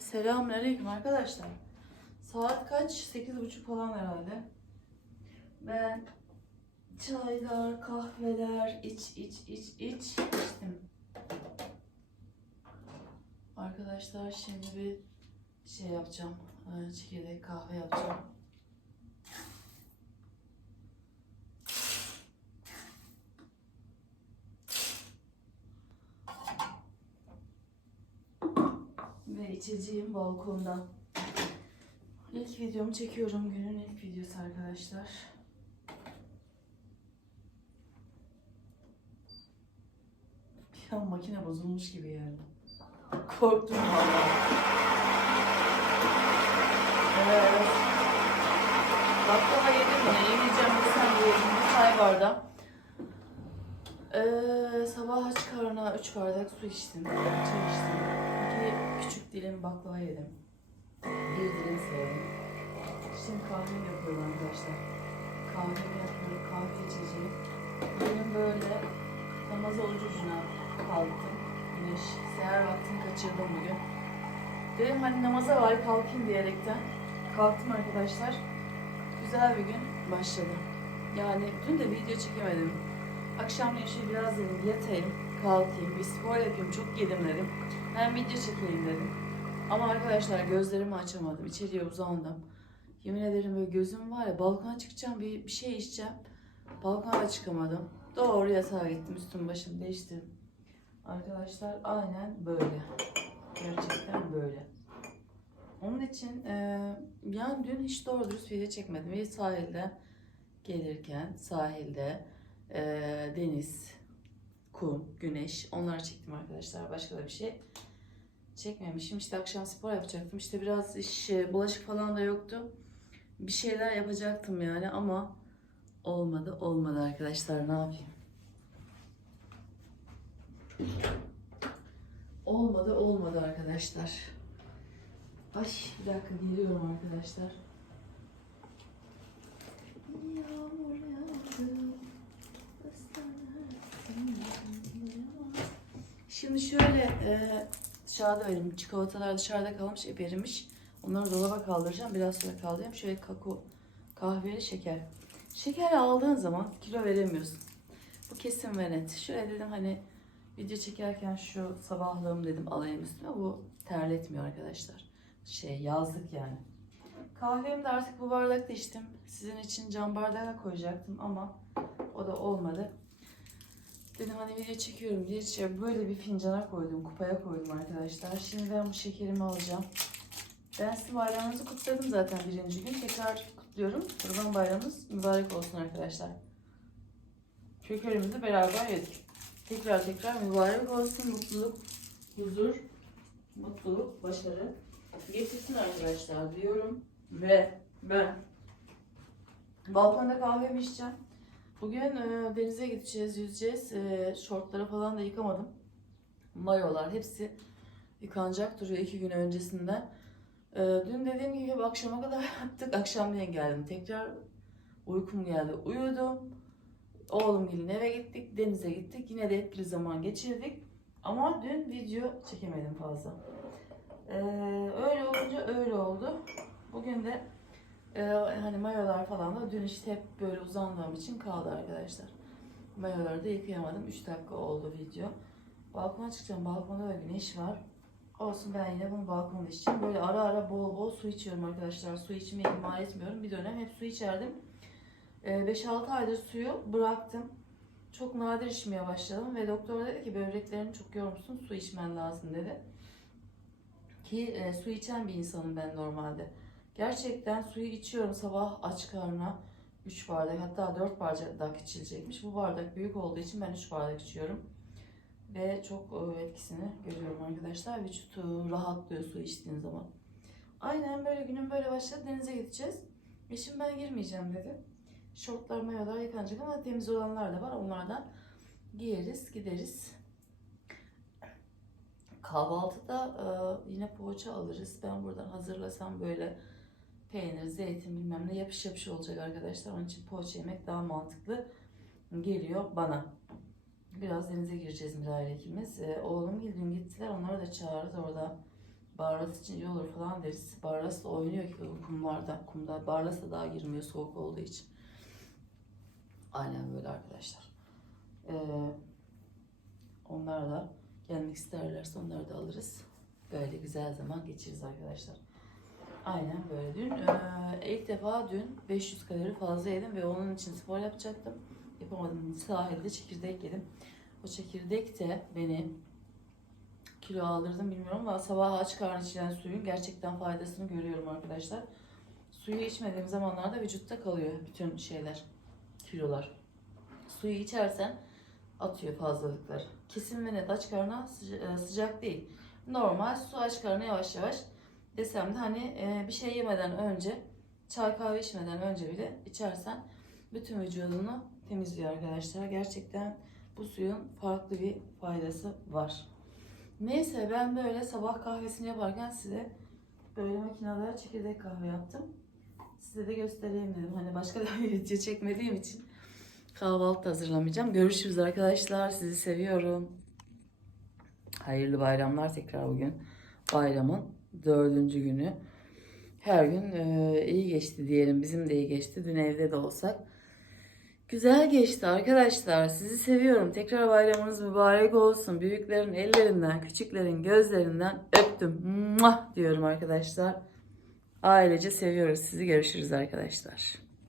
Selamünaleyküm arkadaşlar. Saat kaç? 8.30 falan herhalde. Ben çaylar, kahveler, iç iç iç iç içtim. Arkadaşlar şimdi bir şey yapacağım. Ee, Çekirdek kahve yapacağım. Ve içeceğim balkonda. İlk videomu çekiyorum. Günün ilk videosu arkadaşlar. Bir an makine bozulmuş gibi yani. Korktum valla. Evet. Baklava yedim yine. Yemeyeceğim desem de yedim. Bir çay bardağı. Ee, sabah aç karnına 3 bardak su içtim. Çay içtim. İki küçük dilim baklava yedim. Bir dilim sevdim. Şimdi kahvemi yapıyorum arkadaşlar. Kahvemi yapıyorum. Kahve içeceğim. Benim böyle namaza ucucuna kalktım. Güneş seher vaktini kaçırdım bugün. Dedim hani namaza var kalkayım diyerekten. Kalktım arkadaşlar. Güzel bir gün başladı. Yani dün de video çekemedim. Akşamleyin şöyle biraz dedim yatayım, kalkayım, bir spor yapayım, çok yedim dedim. Hem video çekeyim dedim. Ama arkadaşlar gözlerimi açamadım, içeriye uzandım. Yemin ederim böyle gözüm var ya balkona çıkacağım, bir, bir şey içeceğim. Balkona çıkamadım. Doğru yatağa gittim, üstüm başımı değiştirdim. Arkadaşlar aynen böyle. Gerçekten böyle. Onun için e, yani dün hiç doğru dürüst video çekmedim. Bir sahilde gelirken sahilde e, deniz, kum, güneş onları çektim arkadaşlar. Başka da bir şey çekmemişim. İşte akşam spor yapacaktım. İşte biraz iş, e, bulaşık falan da yoktu. Bir şeyler yapacaktım yani ama olmadı olmadı arkadaşlar ne yapayım. Olmadı olmadı arkadaşlar. Ay bir dakika geliyorum arkadaşlar. Yağmur yağdı. Şimdi şöyle e, dışarıda benim çikolatalar dışarıda kalmış, hep. Onları dolaba kaldıracağım. Biraz sonra kaldıracağım. Şöyle kakao, kahveli şeker. Şeker aldığın zaman kilo veremiyorsun. Bu kesin ve net. Şöyle dedim hani video çekerken şu sabahlığım dedim alayım üstüme. Bu terletmiyor arkadaşlar. Şey yazlık yani. Kahvemi de artık bu bardakta içtim. Sizin için cam bardağa koyacaktım ama o da olmadı. Dedim hani video çekiyorum diye şey böyle bir fincana koydum, kupaya koydum arkadaşlar. Şimdi ben bu şekerimi alacağım. Ben sizin bayramınızı kutladım zaten birinci gün. Tekrar kutluyorum. Kurban bayramınız mübarek olsun arkadaşlar. Şekerimizi beraber yedik. Tekrar tekrar mübarek olsun. Mutluluk, huzur, mutluluk, başarı getirsin arkadaşlar diyorum. Ve ben balkonda kahve içeceğim. Bugün e, denize gideceğiz, yüzeceğiz. E, şortları falan da yıkamadım. Mayolar hepsi yıkanacak duruyor iki gün öncesinden. E, dün dediğim gibi akşama kadar yaptık. Akşamleyin geldim. Tekrar uykum geldi. Uyudum. Oğlum gelin eve gittik. Denize gittik. Yine de etkili zaman geçirdik. Ama dün video çekemedim fazla. E, öyle olunca öyle oldu. Bugün de ee, hani mayolar falan da dün işte hep böyle uzandığım için kaldı arkadaşlar. Mayoları da yıkayamadım. 3 dakika oldu video. Balkona çıkacağım. Balkonda da güneş var. Olsun ben yine bunu balkonda içeceğim. Böyle ara ara bol bol su içiyorum arkadaşlar. Su içmeyi ihmal etmiyorum. Bir dönem hep su içerdim. Ee, 5-6 aydır suyu bıraktım. Çok nadir içmeye başladım ve doktor dedi ki böbreklerini çok yormuşsun su içmen lazım dedi. Ki e, su içen bir insanım ben normalde. Gerçekten suyu içiyorum sabah aç karnına 3 bardak hatta 4 bardak içilecekmiş. Bu bardak büyük olduğu için ben 3 bardak içiyorum. Ve çok e, etkisini görüyorum arkadaşlar. Vücut rahatlıyor su içtiğin zaman. Aynen böyle günün böyle başladı. Denize gideceğiz. Eşim ben girmeyeceğim dedi. Şortlar, mayolar yıkanacak ama temiz olanlar da var. Onlardan giyeriz, gideriz. Kahvaltıda e, yine poğaça alırız. Ben buradan hazırlasam böyle peynir, zeytin bilmem ne yapış yapış olacak arkadaşlar. Onun için poğaça yemek daha mantıklı geliyor bana. Biraz denize gireceğiz Mirayla ikimiz. Ee, oğlum dün gittiler. Onları da çağırırız orada Barlas için iyi olur falan deriz. Barlas da oynuyor ki kumlarda. Kumda Barlas da daha girmiyor soğuk olduğu için. Aynen böyle arkadaşlar. Ee, onlar da gelmek isterlerse onları da alırız. Böyle güzel zaman geçiririz arkadaşlar. Aynen böyle. Dün e, ilk defa dün 500 kalori fazla yedim ve onun için spor yapacaktım. Yapamadım. Sahilde çekirdek yedim. O çekirdek de beni kilo aldırdım bilmiyorum ama sabah aç karnı içilen suyun gerçekten faydasını görüyorum arkadaşlar. Suyu içmediğim zamanlarda vücutta kalıyor bütün şeyler, kilolar. Suyu içersen atıyor fazlalıklar. Kesin ve net aç karnına sıca- sıcak değil. Normal su aç karnına yavaş yavaş desem de hani e, bir şey yemeden önce çay kahve içmeden önce bile içersen bütün vücudunu temizliyor arkadaşlar. Gerçekten bu suyun farklı bir faydası var. Neyse ben böyle sabah kahvesini yaparken size böyle makinede çekirdek kahve yaptım. Size de göstereyim dedim. Hani başka da video çekmediğim için kahvaltı hazırlamayacağım. Görüşürüz arkadaşlar. Sizi seviyorum. Hayırlı bayramlar tekrar bugün. Bayramın dördüncü günü. Her gün e, iyi geçti diyelim. Bizim de iyi geçti. Dün evde de olsak. Güzel geçti arkadaşlar. Sizi seviyorum. Tekrar bayramınız mübarek olsun. Büyüklerin ellerinden, küçüklerin gözlerinden öptüm. Muah diyorum arkadaşlar. Ailece seviyoruz sizi. Görüşürüz arkadaşlar.